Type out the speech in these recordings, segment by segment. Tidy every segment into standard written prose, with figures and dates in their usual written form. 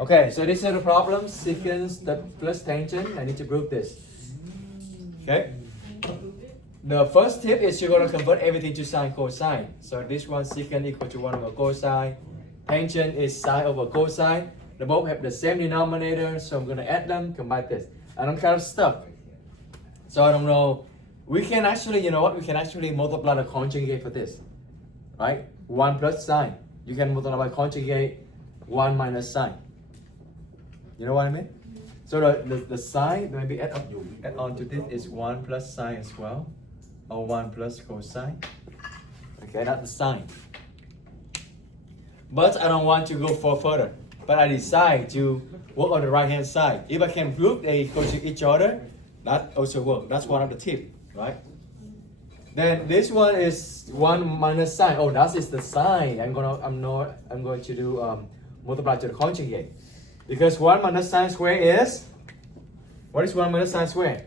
Okay, so this is the problem. Secant plus tangent. I need to prove this. Okay. The first tip is you're going to convert everything to sine cosine. So this one secant equal to 1 over cosine. Tangent is sine over cosine. They both have the same denominator, so I'm going to add them, combine this. And I'm kind of stuck. So I don't know. We can actually, you know what? We can actually multiply the conjugate for this. Right? 1 plus sine. You can multiply by conjugate 1 minus sine. You know what I mean? So the sine, maybe add on to this is 1 plus sine as well. Or 1 plus cosine. Okay, that's the sine. But I don't want to go for further. But I decide to work on the right hand side. If I can prove they equal to each other, that also works. That's one of the tips, right? Then this one is 1 minus sine. Oh, that is the sine. I'm going to do multiply to the conjugate. Because 1 minus sine square is, what is 1 minus sine square?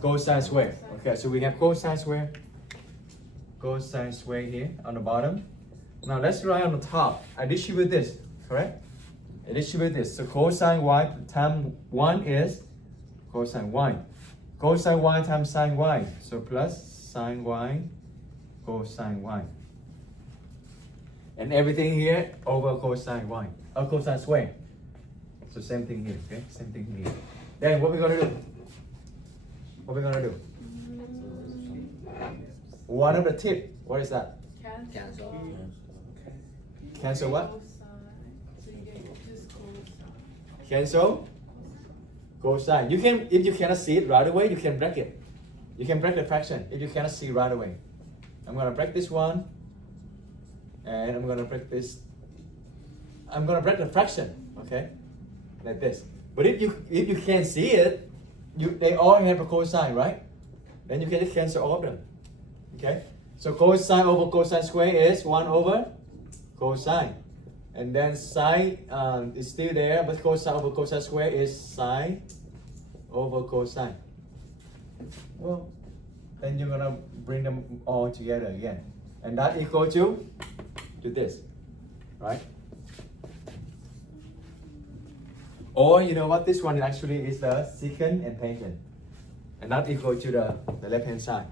Cosine square. Okay, so we have cosine square. Cosine square here on the bottom. Now let's write on the top. I distribute this, correct? I distribute this. So cosine y times 1 is cosine y. Cosine y times sine y. So plus sine y, cosine y. And everything here over cosine y. Or cosine square. So same thing here, okay? Same thing here. Then what we're gonna do? What we're gonna do? One of the tip. What is that? Cancel. Cancel what? Cancel cosine. You can, if you cannot see it right away, you can break it. You can break the fraction if you cannot see right away. I'm gonna break this one, and I'm gonna break this. I'm gonna break the fraction, okay, like this. But if you can't see it, they all have a cosine, right? Then you can just cancel all of them, okay? So cosine over cosine square is 1 over cosine. And then sine is still there, but cosine over cosine square is sine over cosine. Well, then you're gonna bring them all together again. And that equal to this, right? Or you know what, this one actually is the secant and tangent. And that equal to the left hand side.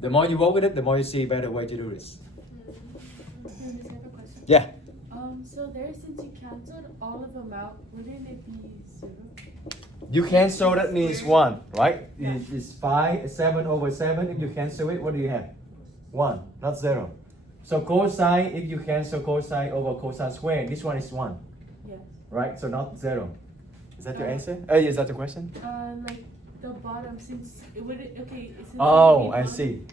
The more you work with it, the more you see a better way to do this. Yeah. So there, since you canceled all of them out, wouldn't it be 0? You cancel, that means 1, right? It's 5, 7 over 7. If you cancel it, what do you have? 1, not 0. So cosine, if you cancel cosine over cosine square, this one is 1. Yes. Right? So not 0. Is that your answer? Is that the question? Like the bottom, since it would, okay. Since Oh, I see.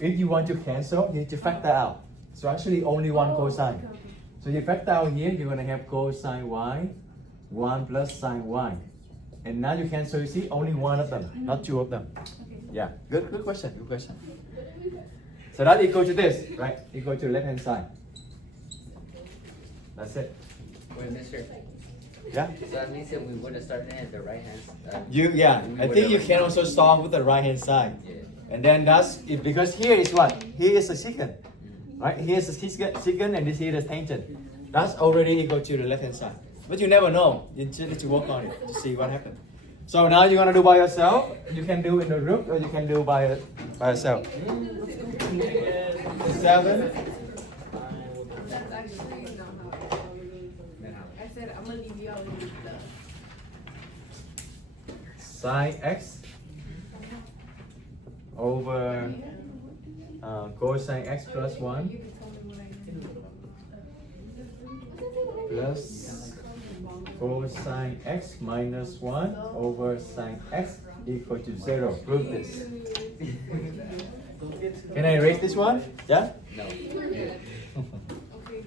If you want to cancel, you need to factor out. So actually only one cosine. Okay, okay. So you factor out here, you're gonna have cosine y, 1 plus sine y. And now you cancel, you see, only one of them, not two of them. Okay. Yeah, good question, good question. So that equal to this, right? Equal to left hand side. That's it. Wait, mister. Yeah? So that means that we would have started at the right hand side. I think you can also start with the right hand side. Yeah. And then that's it, because here is what? Here is the secant. Right? Here's the secant and this here is tangent. That's already equal to the left hand side. But you never know. You just need to work on it to see what happens. So now you're gonna do by yourself. You can do in the group or you can do by yourself. 7. That's actually not how I said I'm gonna leave you out with the Sine x over cosine x plus 1 you can tell me what I plus cosine x minus 1 over sine x equal to 0. Prove this. Can I erase this one? Yeah? No. Okay,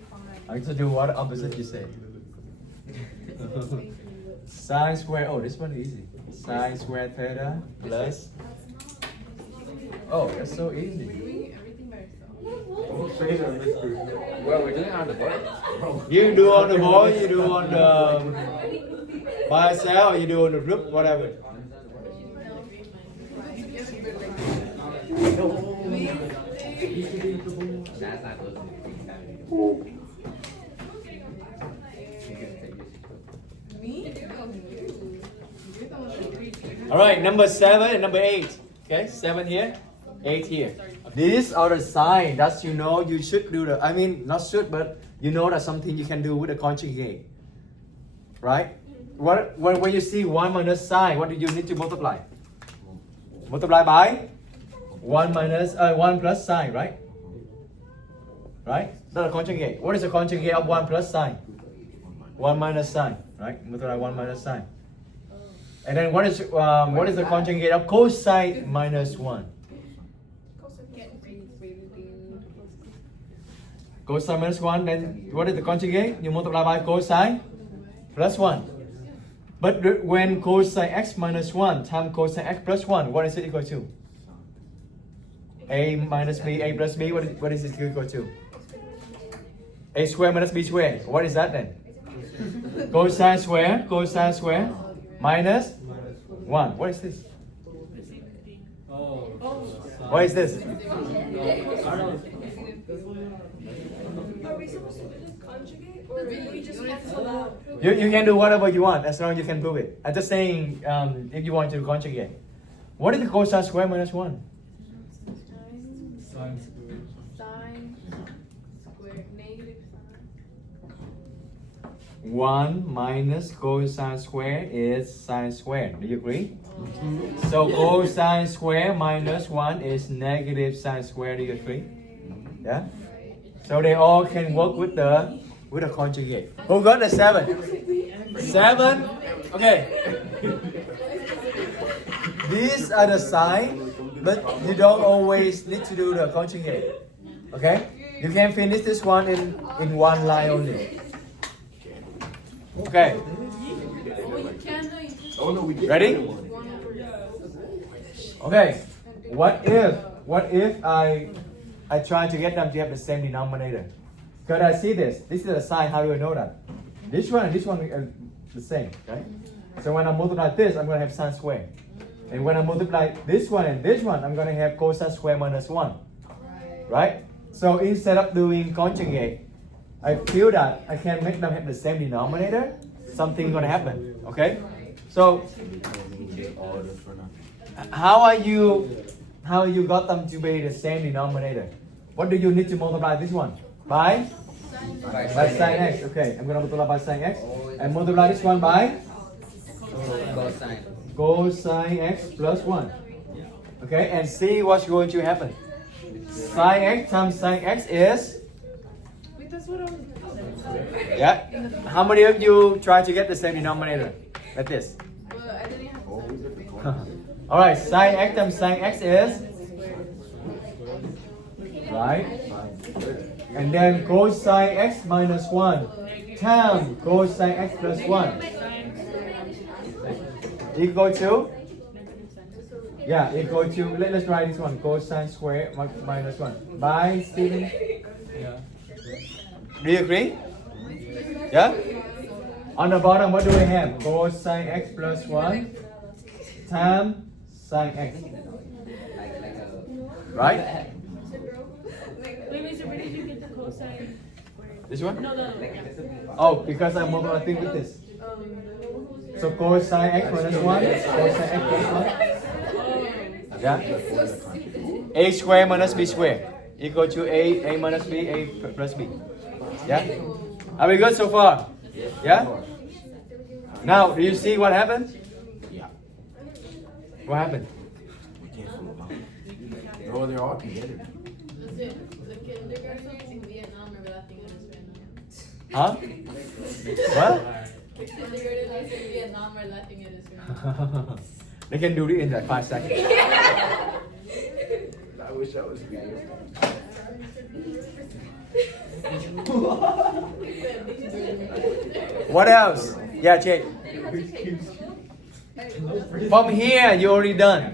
fine. I need to do what opposite you say. Sine square, oh this one is easy. Sine square theta plus, oh that's so easy. Doing everything by yourself. Well, we're doing it on the board. You do on the board, you do on the by yourself, or you do on the group, whatever. That's not good. All right, number 7 and number 8. Okay, 7 here, 8 here. These are the signs that you know you should do the, I mean, not should, but you know that's something you can do with the conjugate. Right? When you see 1 minus sign, what do you need to multiply? Multiply by 1 plus sign, right? Right? That's a conjugate. What is the conjugate of 1 plus sign? 1 minus sign, right? Multiply 1 minus sign. And then what is the conjugate of cosine minus 1? Cosine minus 1, then what is the conjugate? You multiply by cosine plus 1. But when cosine x minus 1 times cosine x plus 1, what is it equal to? A minus b, a plus b, what is it equal to? A square minus b square. What is that then? Cosine square minus 1. What is this? What is this? Are we supposed to do this conjugate or do we just cancel out? You can do whatever you want as long as you can prove it. I'm just saying if you want to conjugate. What is the cosine square minus 1? Sine square negative sine. 1 minus cosine square is sine square. Do you agree? So cosine square minus 1 is negative sine square. Do you agree? Yeah? So they all can work with the conjugate. Who got the 7? 7? Okay. These are the signs, but you don't always need to do the conjugate. Okay? You can finish this one in one line only. Okay. Ready? Okay. What if I try to get them to have the same denominator? Because I see this. This is a sign. How do I know that? This one and this one are the same, right? So when I multiply this, I'm going to have sine square. And when I multiply this one and this one, I'm going to have cosine square minus 1. Right? So instead of doing conjugate, I feel that I can make them have the same denominator. Something going to happen. Okay? So how you got them to be the same denominator? What do you need to multiply this one? By sine x. Okay, I'm going to multiply by sine x. And multiply this one by cosine x plus 1. Okay, and see what's going to happen. Sine x times sine x is? Wait, that's what I'm... Yeah. How many of you try to get the same denominator? Like this. I didn't have Alright, sine x times sine x is? Right? And then cosine x minus 1 times cosine x plus 1 equal to? Yeah, equal to, let's write this one, cosine square minus 1. By Stephen? Yeah. Do you agree? Yeah? On the bottom, what do we have? Cosine x plus 1 times sine x. Right? Wait, so where did you get the cosine? This one? No. Oh, because I'm multiplied with this. So cosine x minus 1, cosine x plus 1. Yeah? A square minus b square equal to a minus b, a plus b. Yeah? Are we good so far? Yeah? Now, do you see what happened? Yeah. What happened? We can't fool them out. No, they're all together. The kindergartners in Vietnam are laughing at us right now. Huh? What? The kindergartners in Vietnam are laughing at us right now. They can do it in like 5 seconds. I wish I was video. What else? Yeah, Jake. From here, you already done.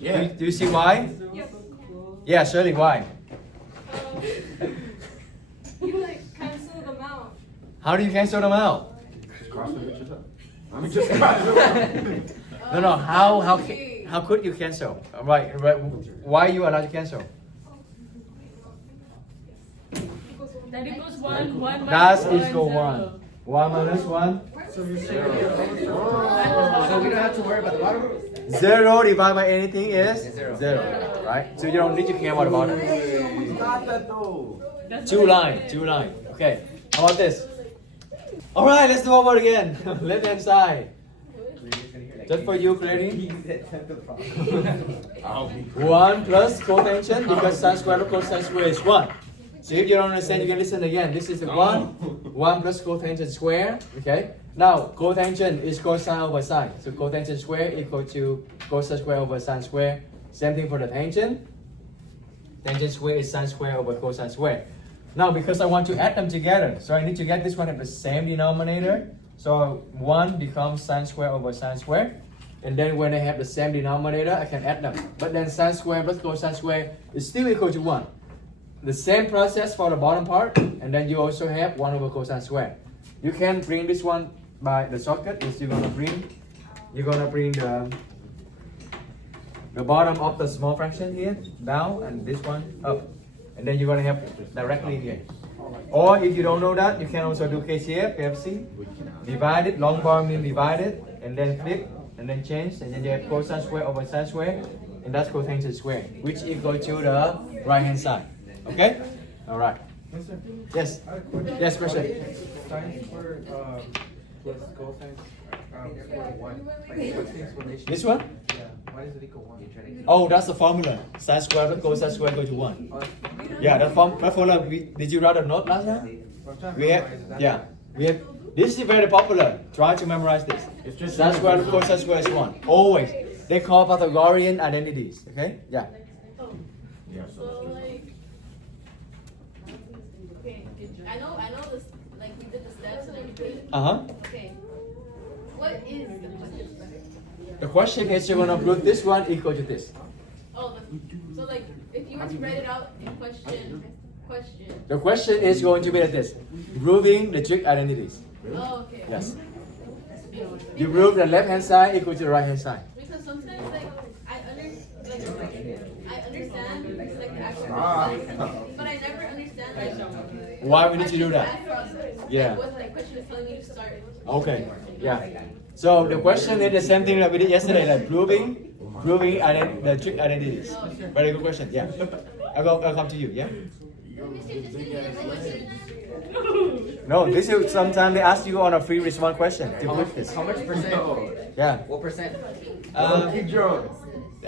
Yeah. Do you see why? Yeah, Shirley, why? You like cancel them out. How do you cancel them out? Just cross the pictures up. I mean, just cross them up. No. How could you cancel? Right. Why are you allowed to cancel? That equals 1 That's minus equal 1. 0. 1 minus 1. So we don't have to worry about the bottom? 0 divided by anything is Zero. 0. Right? So you don't need to care about the bottom. Not that though. 2 line. Okay. How about this? Alright, let's do over again. Left hand side. Just for you, Clarity. 1 plus cotangent because sine square of cosine square is 1. So if you don't understand, you can listen again. This is the 1 plus cotangent square. Okay. Now cotangent is cosine over sine. So cotangent square equal to cosine square over sine square. Same thing for the tangent. Tangent square is sine square over cosine square. Now because I want to add them together, so I need to get this one at the same denominator. So 1 becomes sine square over sine square. And then when I have the same denominator, I can add them. But then sine square plus cosine square is still equal to 1. The same process for the bottom part. And then you also have 1 over cosine square. You can bring this one by the shortcut. Is you're gonna bring the bottom of the small fraction here down and this one up. And then you're gonna have directly here. Or if you don't know that, you can also do KCF, KFC. Divide it, long bar means divide it, and then flip, and then change, and then you have cosine square over sine square, and that's cotangent square, which equal to the right hand side. Okay? Alright. Yes. Yes, question. Sine square plus cosine square 1. Like, what's the explanation? This one? Yeah. Why is it equal 1? Oh, that's the formula. Sine square plus cosine square equal to 1. Yeah, that formula. Did you write a note last time? We have. Yeah. We have. This is very popular. Try to memorize this. It's just Sine square plus cosine square is 1. Always. They call Pythagorean identities. Okay? Yeah. Yeah, So like, okay, I know this. Like we did the steps and everything. Okay, what is the question? The question is you're gonna prove this one equal to this. Oh, so like if you were to write it out in question. The question is going to be like this: proving the trig identities. Oh, okay. Yes. You prove the left hand side equal to the right hand side. Because sometimes like I understand like the actual process, but I never understand like Why we need to do that? process. Yeah. Like, what the question is telling me to start. Okay. Yeah. So the question is the same thing that we did yesterday, like proving the trig identities. Very good question. Yeah. I'll come to you. Yeah. No, this is sometimes they ask you on a free response question to prove this. How much percent? Yeah. What percent?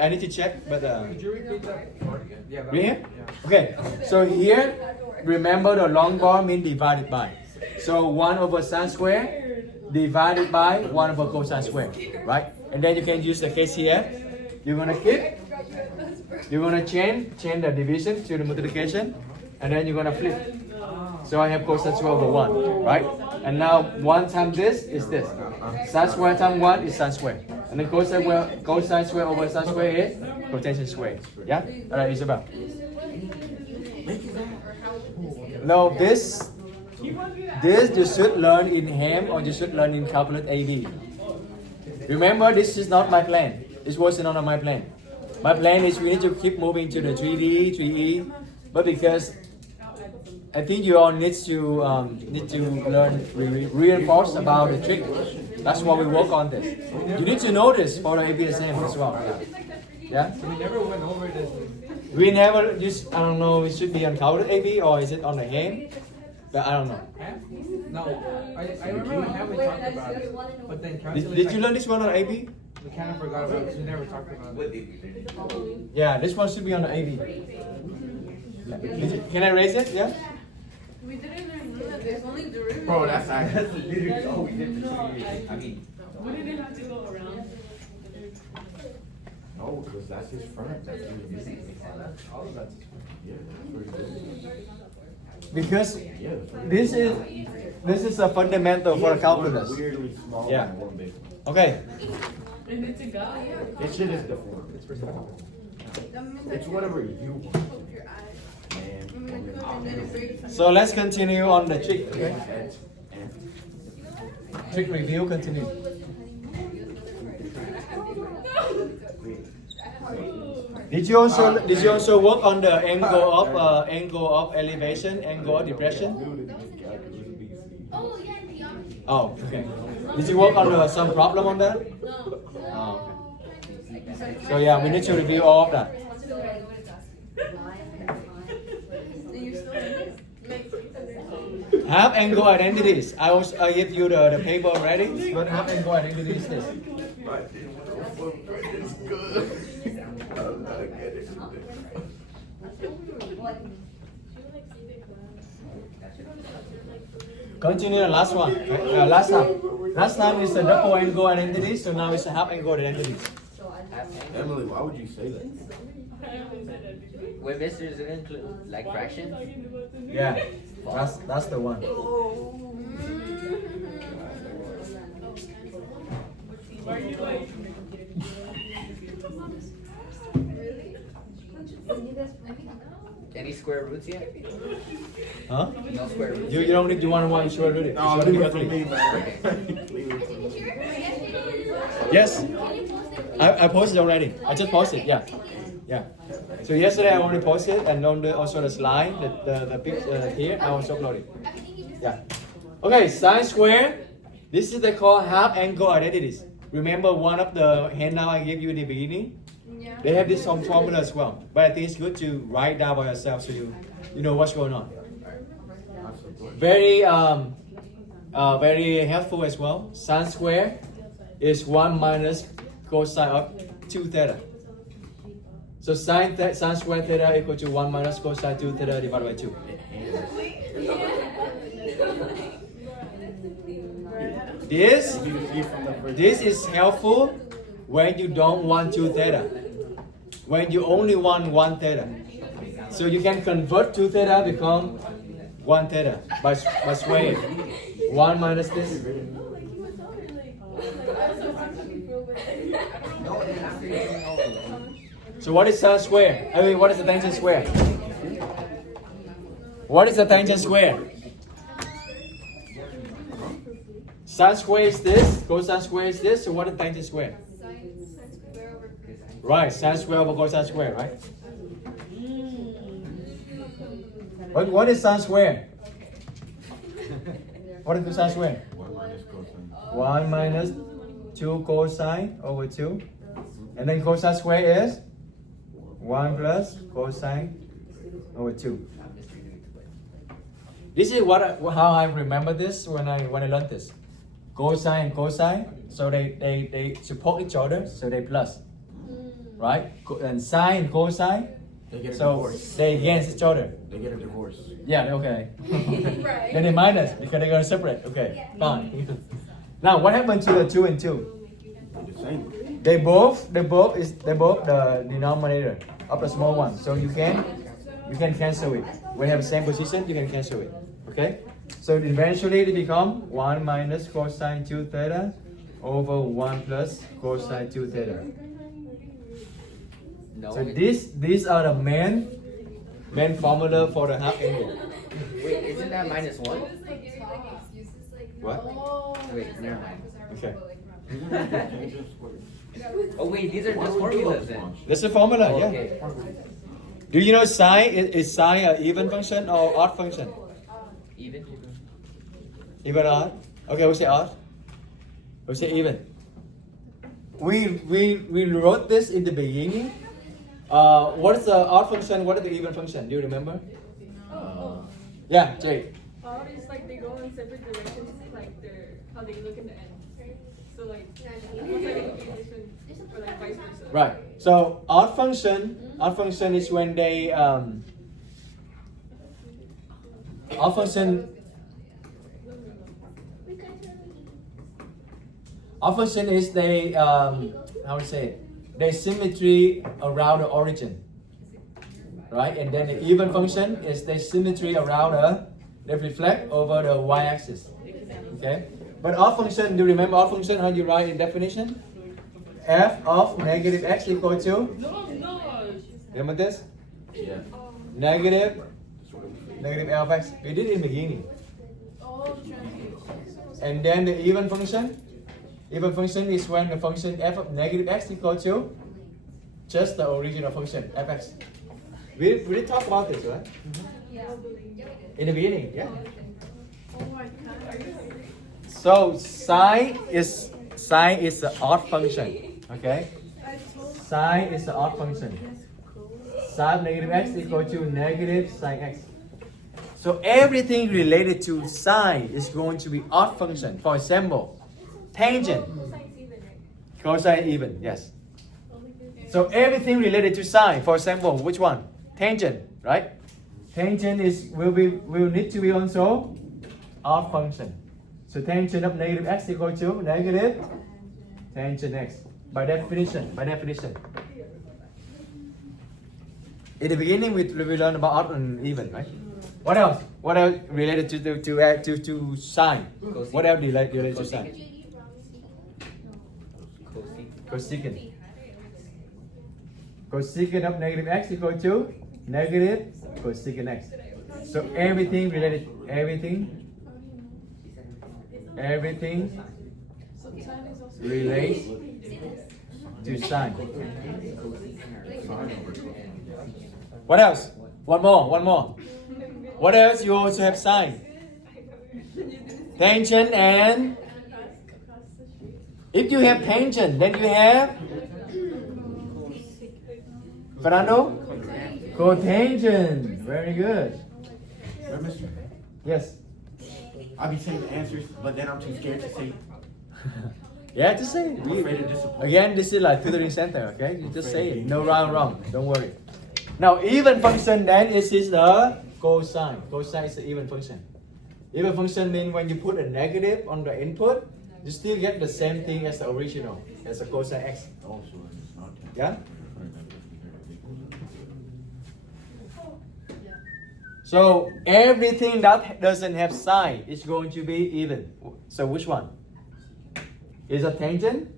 I need to check, but Could you repeat that part again? Yeah. that right here? one. Yeah. Okay. So here, remember the long bar means divided by. So 1 over sine square divided by 1 over cosine square, right? And then you can use the KCF. You're gonna keep. You're gonna change the division to the multiplication, and then you're gonna flip. So I have cosine square over 1, right? And now 1 times this is this. Sine square times 1 is sine square. And then cosine square over sine square is cotangent square. Yeah? Alright, Isabel. No, this you should learn in HAM or you should learn in calculus AB. Remember, this is not my plan. This wasn't on my plan. My plan is we need to keep moving to the 3D, 3E, but because I think you all need to learn, reinforce about the trick. That's why we work on this. You need to know this for the ABSM as well. Yeah? We never went over this. We never just, I don't know, it should be on calculus AB or is it on the game? But I don't know. No, I remember how we talked about it, but then Did you learn this one on AB? we kind of forgot about it. We never talked about it. Yeah, this one should be on the AB. Can I raise it? Yeah? We didn't even know that there's only derivatives. Bro, that's literally all we did for 2 years. I mean, We didn't have to go around. no, because that's his friend. That's what he's using. All of that's Yeah, that's pretty good. Because Yeah, that's pretty this is a fundamental for calculus. Weirdly small Yeah. and one big. Okay. And it's a guy. This shit is deformed. It's pretty small. It's whatever you want, man. So let's continue on the trick. Okay? And Trick review continue. Did you also work on the angle of elevation, angle of depression? Oh yeah, in geometry. Oh, okay. Did you work on some problem on that? No. Oh, okay. So yeah, we need to review all of that. Half angle identities. I give you the paper already. But half angle identity is this. It's good. I'm not getting Continue the last one. Last time. Last time is a double angle identity, so now it's a half angle identity. Emily, why would you say that? When Mr. is include like fraction? Yeah, that's the one. Any square roots yet? Huh? No square roots. You don't need. You want one? Sure, do it. No, Sure, leave do it for it. me, man. Leave it for me. Yes, I posted already. I just posted. Yeah, yeah. So yesterday I already posted, and on also the slide, the picture here I also uploaded. Yeah. Okay, sine square. This is they call half angle identities. Remember one of the handout I gave you in the beginning? They have this some formula as well. But I think it's good to write down by yourself so you know what's going on. Very very helpful as well. Sine square is 1 minus cosine of 2 theta. So sine square theta equal to 1 minus cosine 2 theta divided by 2. This is helpful when you don't want 2 theta. When you only want 1 theta. So you can convert 2 theta become 1 theta by swaying. 1 minus this. So what is sine square? I mean, what is the tangent square? What is the tangent square? Sine square is this, cosine square is this, so what is tangent square? Right, sine square over cosine square, right? What is sine square? What is cosine square? 1 minus cosine. 1 minus 2 cosine over 2. And then cosine square is 1 plus cosine over 2. This is how I remember this when I learned this. Cosine and cosine, so they support each other, so they plus. Right? And sine and cosine, They get a so divorce. they against each other. They get a divorce. Yeah, okay. Right. Then they minus because they're gonna separate. Okay, fine. Now what happened to the 2 and 2? The same. They both the denominator of the small one. So you can cancel it. When you have the same position, you can cancel it. Okay? So eventually they become 1 minus cosine 2 theta over 1 plus cosine 2 theta. No. So these are the main formula for the half angle. Wait, isn't that minus 1? What? Wait, never mind. Okay. Oh wait, these are just formulas then. That's the formula, yeah. Okay. Do you know sine is sine an even function or odd function? Even? Even or odd? Okay, we'll say odd. We'll say even. We wrote this in the beginning. What is the odd function? What is the even function? Do you remember? Yeah, Jake. Odd is like they go in separate directions, like they're how they look in the end. So like looks like an equation or like vice versa. Right. So odd function is when they odd function is they how to say it? They symmetry around the origin. Right? And then the even function is they symmetry around they reflect over the y-axis. Okay? But odd function, do you remember odd function? How do you write in definition? F of negative x equal to? Remember this? Yeah. Negative f of x. We did it in the beginning. And then the even function. Even function is when the function f of negative x equal to just the original function fx. We did talk about this, right? In the beginning, yeah. So sine is an odd function. Okay. Sine is an odd function. Sine of negative x equal to negative sine x. So everything related to sine is going to be odd function. For example, tangent. Cosine even, yes. So everything related to sine, for example, which one? Tangent, right? Tangent will need to be also odd function. So tangent of negative x equal to negative tangent x. By definition. In the beginning, we learned about odd and even, right? What else? What else related to sine? What else related to sine? Cosecant. Cosecant of negative x equal to negative cosecant x. So everything related, everything relates to sine. What else? One more. What else you also have sine? Tangent and if you have tangent, then you have Fernando? Cotangent. Very good. Right, mister? Yes. I be saying the answers, but then I'm too scared to say. Yeah, just say it. I'm afraid of disappointment. Again, this is like tutoring center, okay? You just say it. No wrong. Don't worry. Now, even function then is the cosine. Cosine is the even function. Even function means when you put a negative on the input, you still get the same thing as the original, as a cosine x. Oh, so it's not. Yeah? So everything that doesn't have sine is going to be even. So which one? Is that tangent?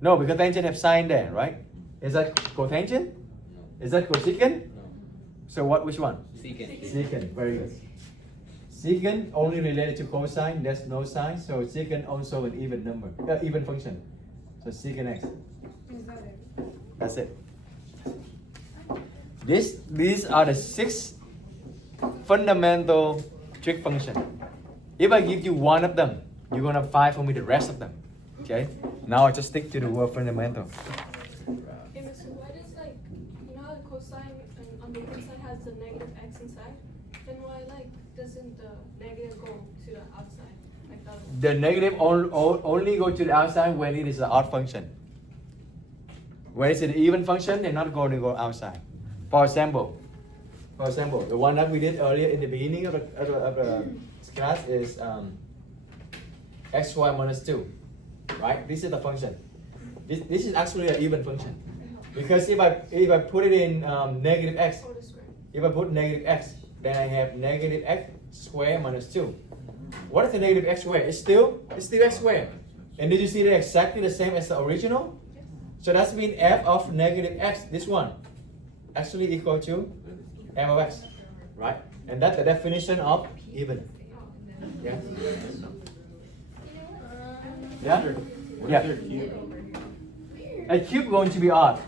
No, because tangent have sine there, right? Is that cotangent? Is that cosecant? So which one? Secant. Secant, very good. Secant only related to cosine, there's no sine, so secant also an even number, even function. So secant x. That's it. These are the 6 fundamental trig functions. If I give you one of them, you're gonna find for me the rest of them. Okay? Now I just stick to the word fundamental. Hey, Mr. Why does you know how the cosine on the inside has the negative x inside? Then why doesn't the negative go to the outside? Like the other one? The negative only go to the outside when it is an odd function. When it's an even function, they're not going to go outside. For example, the one that we did earlier in the beginning of the class is x squared minus 2. Right? This is the function. This is actually an even function. Because if I put it in negative x, if I put negative x, then I have negative x squared minus 2. What is the negative x squared? It's still x squared. And did you see that exactly the same as the original? So that's mean f of negative x, this one, actually equal to f of x, right? And that's the definition of even. Yeah? Yeah? What Yeah. is their cube? A cube going to be odd.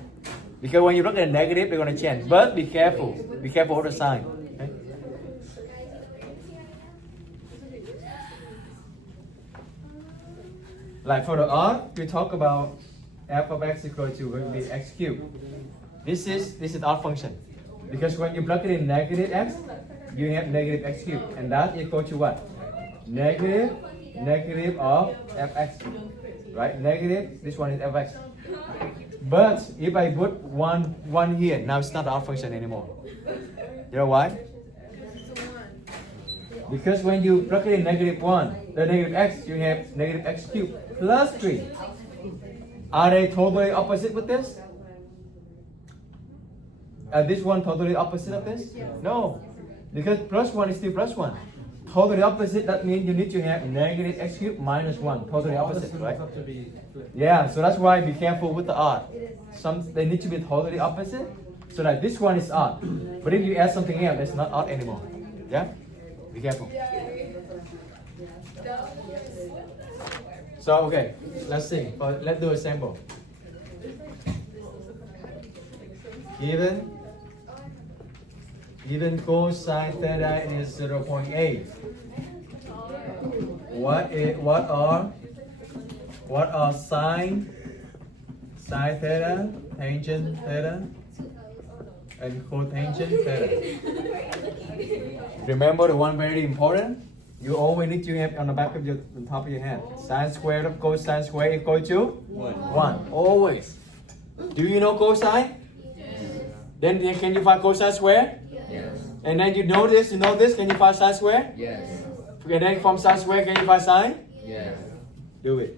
Because when you look at a negative, they're going to change. But be careful. Be careful of the sign. Okay? Like for the odd, we talk about f of x equal to will be x cubed. This is odd function. Because when you plug it in negative x, you have negative x cubed. And that equal to what? Negative of fx. Right? Negative, this one is fx. But if I put one here, now it's not an odd function anymore. You know why? Because when you plug it in negative 1, the negative x, you have negative x cubed plus 3. Are they totally opposite with this? This one totally opposite of this? No. Because plus 1 is still plus 1. Totally opposite, that means you need to have negative x cubed minus 1. Totally opposite, right? Yeah, so that's why be careful with the odd. They need to be totally opposite, so that this one is odd. But if you add something else, it's not odd anymore. Yeah? Be careful. So, okay, let's see. Let's do a sample. Given cosine theta is 0.8. what are sine theta, tangent theta, and cotangent theta? Remember the one very important? You always need to have on the back of your on top of your head. Sine squared of cosine squared equal to 1. Always. Do you know cosine? Then can you find cosine squared? Yes. And then you know this, can you find sine squared? Yes. And then from sine squared, can you find sine? Yes. Do it.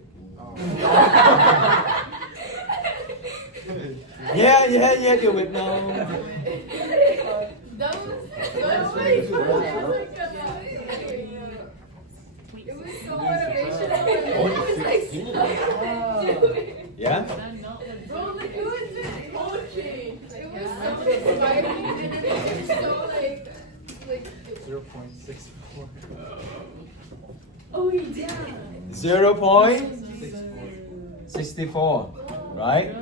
Yeah, do it. No. That was really fun. It was so motivational. Yeah? Bro, like, it was just coaching. It was so inspiring. And it was so like 0.64. Oh, yeah. 0.64, right?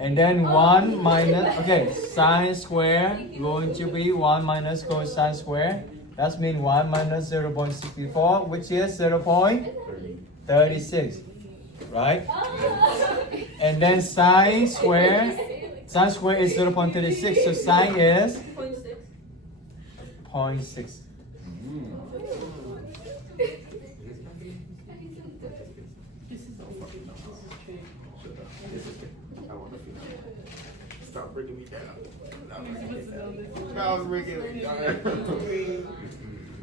And then 1 minus, okay, sine square going to be 1 minus cosine square. That means 1 minus 0.64, which is 0.36, right? And then sine square is 0.36, so sine is 0.6. Stop breaking me down. Stop breaking me down.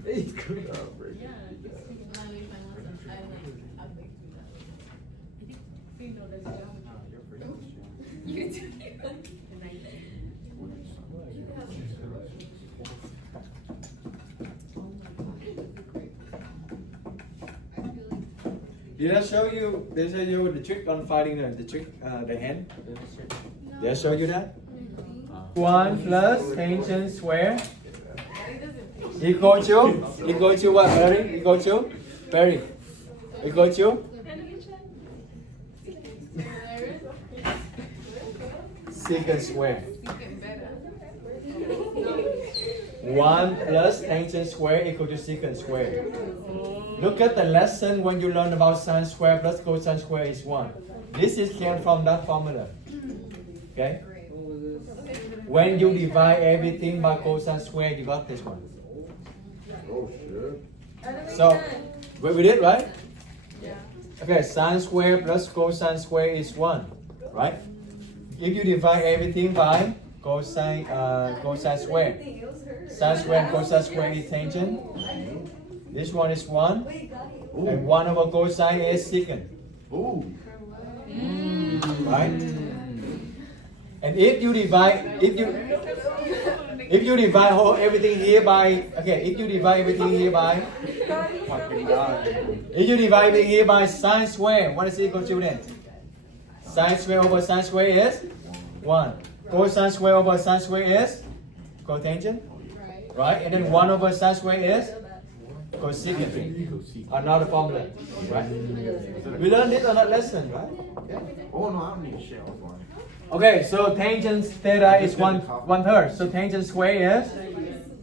He's good. Stop breaking me down. Did I show you the trick on finding the hand? Did I show you that? 1 plus tangent square equal to what, Barry? Equal to secant square. 1 plus tangent square equal to secant square. Look at the lesson when you learn about sine square plus cosine square is 1. This is came from that formula. Okay? When you divide everything by cosine square, you got this one. Oh shit. So, we did, right? Okay, sine square plus cosine square is 1, right? If you divide everything by cosine square, sine square and cosine square is tangent. This one is 1, and 1 over cosine is secant. Ooh. Right? And if you divide everything here by sine square, what is it equal to then? Sine square over sine square is 1. Cosine square over sine square is cotangent, right? And then 1 over sine square is cosecant. Another formula, right? We learned it on that lesson, right? Oh no, I don't need a shell for it. Okay, so tangent theta is 1/3. So tangent square is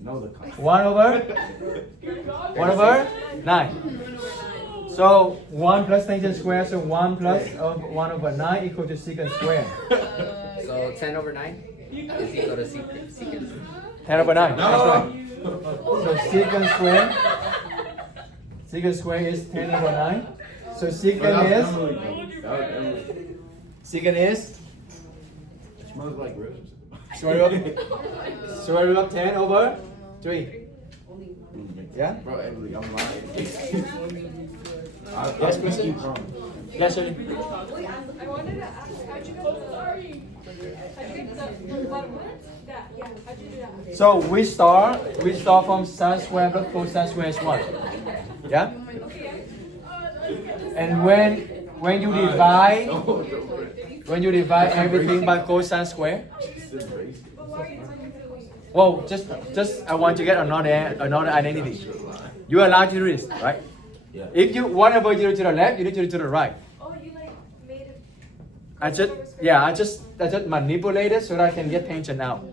No, the cost. 1 over 9. So 1 plus tangent square, so 1 plus 1 over 9 equal to secant square. So 10 over 9 is equal to secant. 10 over 9. That's right. So secant square is 10 over 9. So secant is Smells like roses. square root of 10 over 3. Yeah? Bro, Emily, I'm lying. Yes, question? Yes, Shirley. I wanted to ask, how'd you get the how'd you do that? So we start from sine square plus cosine square is 1. Yeah? And when you divide everything by cosine square, well, just I want to get another identity. You are allowed to do this, right? Yeah. If you whatever you do to the left, you need to do to the right. Oh, you like made it. I just manipulate it so that I can get tangent out.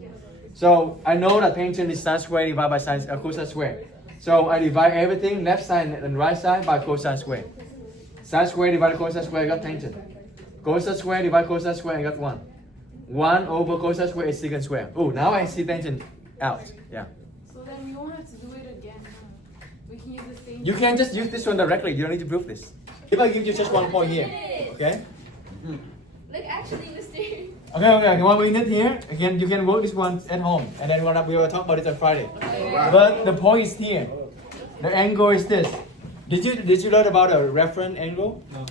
So I know that tangent is sine square divided by cosine square. So I divide everything left side and right side by cosine square. Sine square divided cosine square, I got tangent. Cosine square divided cosine square, I got 1. 1 over cosine square is secant square. Oh, now I see tangent out. Yeah. So then we won't have to do it again, huh? We can use the same. You can just use this one directly. You don't need to prove this. If I give you just 1 point here, okay? Like actually, Mr. Okay. What we need here, again, you can work this one at home, and then we will talk about it on Friday. But the point is here. The angle is this. Did you learn about a reference angle? No.